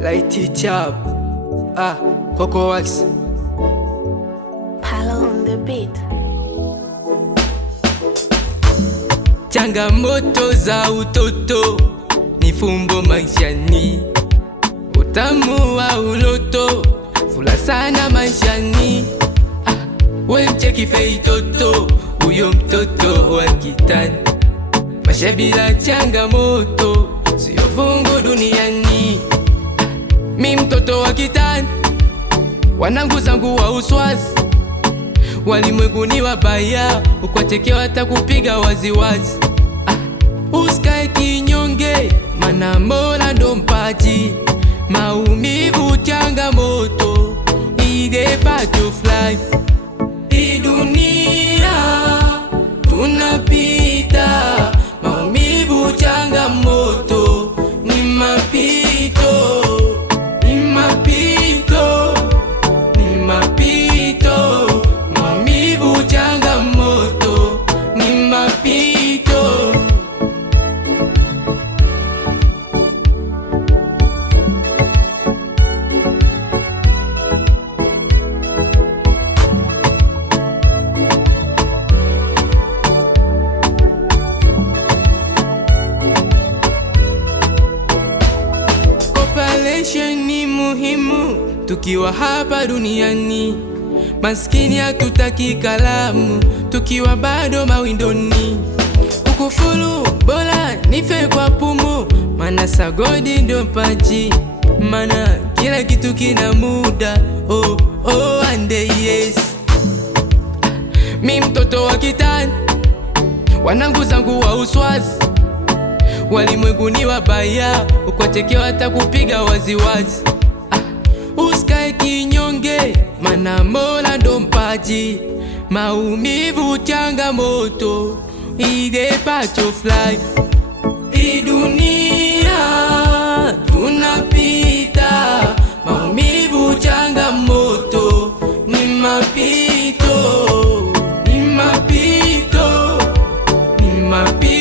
Light it up. Coco Wax. Palo on the beat. Changamoto za utoto ni fumbo maishani, utamu wa uloto fula sana maishani. We mcheki fei toto, uyo mtoto wa kitani. Maisha bila changamoto siyo fungu duniani. Mi mtoto wa kitani, wanangu zangu wa uswazi. Walimwengu ni wabaya, ukwacheke watakupiga waziwazi. Usikae kinyonge, mana Mola ndo mpaji. Maumivu changamoto, ide part of life. Hii dunia tunapita, maumivu changamoto ni mapito, ni mapito, ni mapito. Maumivu changamoto ni mapito. Ni muhimu tukiwa hapa duniani. Maskini hatutaki kalamu tukiwa bado mawindoni. Ukufuru bora nife kwa pumu, mana sagodi ndo mpaji. Mana kila kitu kina muda, and yes. Mi mtoto wa kitani, wanangu zangu wa uswazi. Walimwengu ni wabaya, ukwacheke watakupiga waziwazi. Usikae kinyonge, mana Mola ndo mpaji. Maumivu changamoto, ide part of life. Hii dunia tunapita, maumivu changamoto ni mapito, ni mapito, ni mapito.